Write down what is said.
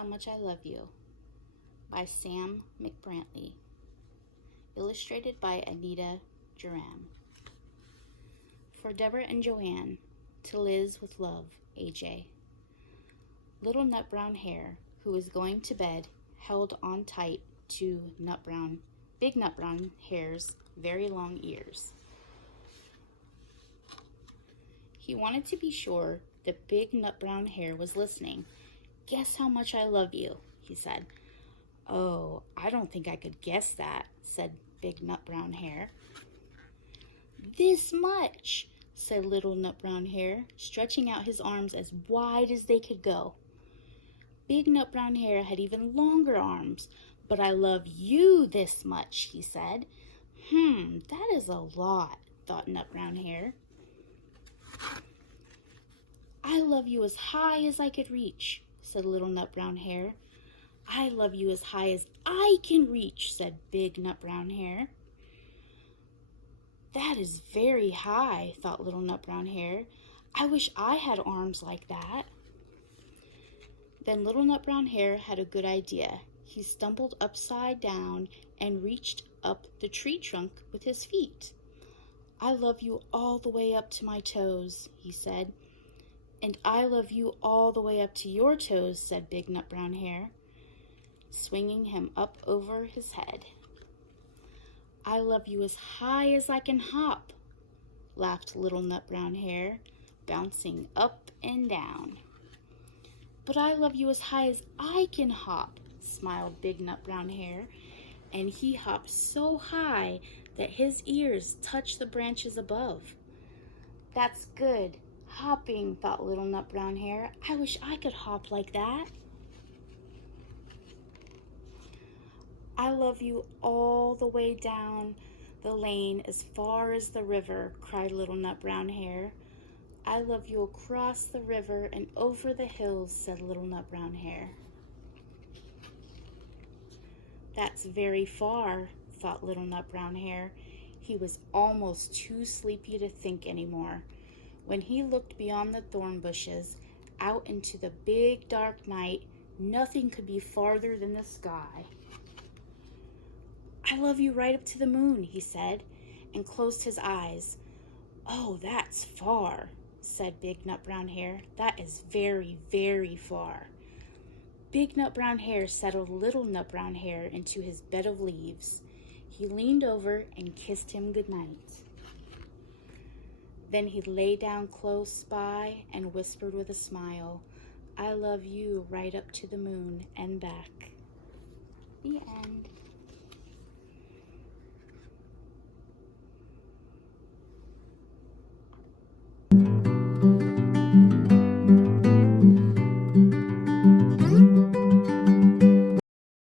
How Much I Love You by Sam McBrantley. Illustrated by Anita Duran. For Deborah and Joanne, to Liz with love, AJ. Little Nut Brown Hare, who was going to bed, held on tight to Big Nut Brown Hare's very long ears. He wanted to be sure that Big Nut Brown Hare was listening. "Guess how much I love you," he said. "Oh, I don't think I could guess that," said Big Nut Brown Hare. "This much," said Little Nut Brown Hare, stretching out his arms as wide as they could go. Big Nut Brown Hare had even longer arms. "But I love you this much," he said. That is a lot," thought Nut Brown Hare. "I love you as high as I could reach," said Little Nut Brown Hare. "I love you as high as I can reach," said Big Nut Brown Hare. "That is very high," thought Little Nut Brown Hare. "I wish I had arms like that." Then Little Nut Brown Hare had a good idea. He stumbled upside down and reached up the tree trunk with his feet. "I love you all the way up to my toes," he said. "And I love you all the way up to your toes," said Big Nut Brown Hare, swinging him up over his head. "I love you as high as I can hop," laughed Little Nut Brown Hare, bouncing up and down. "But I love you as high as I can hop," smiled Big Nut Brown Hare, and he hopped so high that his ears touched the branches above. "That's good hopping," thought Little Nut Brown Hare. "I wish I could hop like that." "I love you all the way down the lane as far as the river," cried Little Nut Brown Hare. "I love you across the river and over the hills," said Little Nut Brown Hare. "That's very far," thought Little Nut Brown Hare. He was almost too sleepy to think anymore. When he looked beyond the thorn bushes, out into the big dark night, nothing could be farther than the sky. "I love you right up to the moon," he said, and closed his eyes. "Oh, that's far," said Big Nut Brown Hare. "That is very, very far." Big Nut Brown Hare settled Little Nut Brown Hare into his bed of leaves. He leaned over and kissed him goodnight. Then he lay down close by and whispered with a smile, "I love you right up to the moon and back." The end.